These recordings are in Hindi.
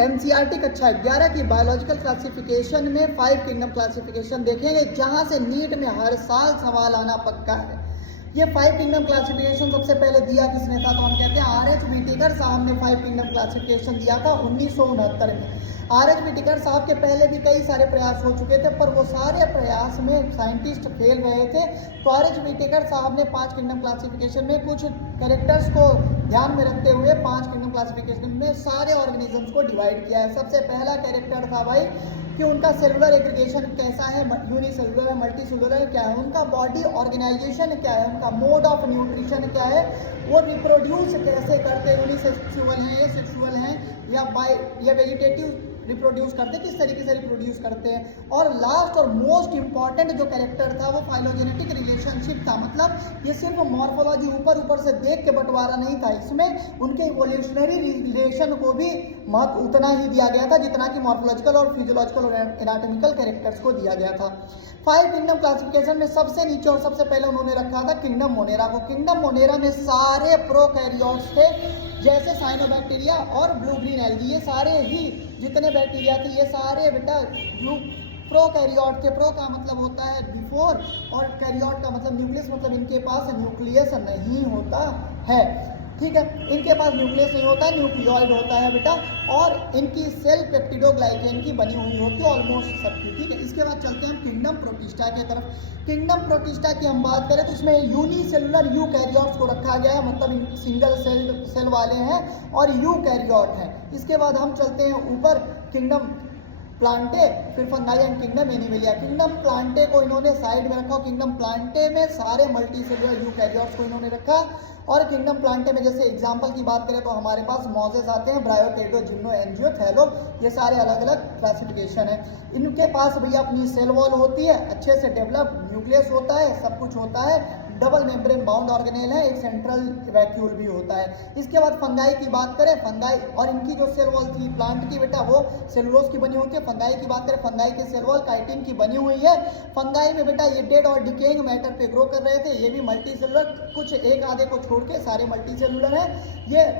एनसीईआरटी कक्षा 11 की बायोलॉजिकल क्लासिफिकेशन में 5 किंगडम क्लासिफिकेशन देखेंगे, जहां से नीट में हर साल सवाल आना पक्का है। ये 5 किंगडम क्लासिफिकेशन सबसे पहले दिया किसने था, तो हम कहते हैं आर एच व्हिटेकर साहब ने 5 किंगडम क्लासिफिकेशन दिया था 1969 में। आर एच व्हिटेकर साहब के पहले भी कई सारे प्रयास हो चुके थे, पर वो सारे प्रयास में साइंटिस्ट फेल रहे थे। तो आर एच व्हिटेकर साहब ने 5 किंगडम क्लासिफिकेशन में कुछ कैरेक्टर्स को ध्यान में रखते हुए 5 किंगडम क्लासिफिकेशन में सारे ऑर्गेनिजम्स को डिवाइड किया है। सबसे पहला कैरेक्टर था भाई कि उनका सेलुलर एग्रीगेशन कैसा है, यूनिसेलुलर है, मल्टी सेलुलर क्या है, उनका बॉडी ऑर्गेनाइजेशन क्या है, उनका मोड ऑफ न्यूट्रिशन क्या है, वो रिप्रोड्यूस कैसे करते हैं, यूनिसेक्सुअल हैं, सेक्सुअल हैं या वेजिटेटिव रिप्रोड्यूस करते हैं, किस तरीके से रिप्रोड्यूस करते हैं। और लास्ट और मोस्ट इंपॉर्टेंट जो कैरेक्टर था वो फाइलोजेनेटिक रिलेशनशिप था। मतलब ये सिर्फ मॉर्फोलॉजी ऊपर से देख के बंटवारा नहीं था, इसमें उनके इवोल्यूशनरी रिलेशन को भी महत्व उतना ही दिया गया था जितना कि मॉर्फोलॉजिकल और फिजियोलॉजिकल और एनाटॉमिकल कैरेक्टर्स को दिया गया था। 5 किंगडम क्लासिफिकेशन में सबसे नीचे और सबसे पहले उन्होंने रखा था किंगडम मोनेरा को। किंगडम मोनेरा में सारे प्रोकैरियोट्स थे, जैसे साइनोबैक्टीरिया और ब्लू ग्रीन एल्गी, ये सारे ही जितने बैक्टीरिया थे ये सारे बेटा प्रोकैरियोट थे। प्रो का मतलब होता है बिफोर और कैरियोट का मतलब न्यूक्लियस, मतलब इनके पास न्यूक्लियस नहीं होता है, ठीक है, इनके पास न्यूक्लियस नहीं होता है, न्यूक्लियोइड होता है बेटा। और इनकी सेल पेप्टिडोग्लाइकेन की बनी हुई होती है ऑलमोस्ट सबकी, ठीक है। इसके बाद चलते हैं हम किंगडम प्रोटिस्टा की तरफ। किंगडम प्रोटिस्टा की हम बात करें तो इसमें यूनिसेलुलर यूकैरियोट्स को रखा गया है, मतलब सिंगल सेल वाले हैं और यूकैरियोट हैं। इसके बाद हम चलते हैं ऊपर किंगडम प्लांटे, फिर fungi and kingdom animalia. Kingdom Plantae को इन्होंने साइड में रखा, किंगडम प्लांटे में सारे मल्टी सेलुलर यूकैरियोट्स को इन्होंने रखा। और किंगडम प्लांटे में जैसे एग्जांपल की बात करें तो हमारे पास मॉजेस आते हैं, ब्रायोटेडो, जिम्नो, एंजियो, थैलो, ये सारे अलग अलग क्लासिफिकेशन है। इनके पास भैया अपनी सेल वॉल होती है, अच्छे से डेवलप न्यूक्लियस होता है, सब कुछ होता है, डबल मेम्ब्रेन बाउंड ऑर्गेनेल है, एक सेंट्रल वैक्यूल भी होता है। इसके बाद फंगाई की बात करें, फंगाई और इनकी जो सेल वॉल थी प्लांट की बेटा वो सेलुलोज की बनी होती है। फंगाई की बात करें, फंगाई की सेल वॉल काइटिन की बनी हुई है। फंगाई में बेटा ये डेड और डिकेइंग मैटर पे ग्रो कर रहे थे, ये भी मल्टी सेलुलर, कुछ एक आधे को छोड़ के सारे मल्टी सेलुलर हैं। ये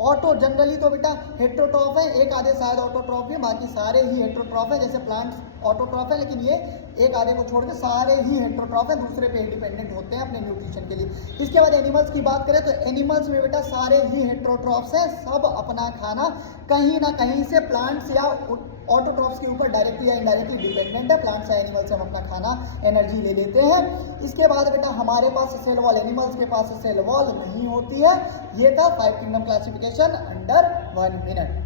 ऑटो जनरली तो बेटा हेट्रोट्रॉफ है, एक आधे शायद ऑटोट्रॉफ है, बाकी सारे ही हेट्रोट्रॉफ है। जैसे प्लांट्स ऑटोट्रॉफ है, लेकिन ये एक आधे को छोड़ के सारे ही हेट्रोट्रॉफ है, दूसरे पे इंडिपेंडेंट होते हैं अपने न्यूट्रिशन के लिए। इसके बाद एनिमल्स की बात करें तो एनिमल्स में बेटा सारे ही हेट्रोट्रॉफ्स हैं, सब अपना खाना कहीं ना कहीं से प्लांट्स या ऑटोट्रॉफ्स के ऊपर डायरेक्टली या इनडायरेक्टली डिपेंडेंट है। प्लांट्स या एनिमल्स से हम अपना खाना एनर्जी ले लेते हैं। इसके बाद बेटा हमारे पास सेल वॉल, एनिमल्स के पास सेल वॉल नहीं होती है। ये था 5 किंगडम क्लासिफिकेशन अंडर 1 मिनट।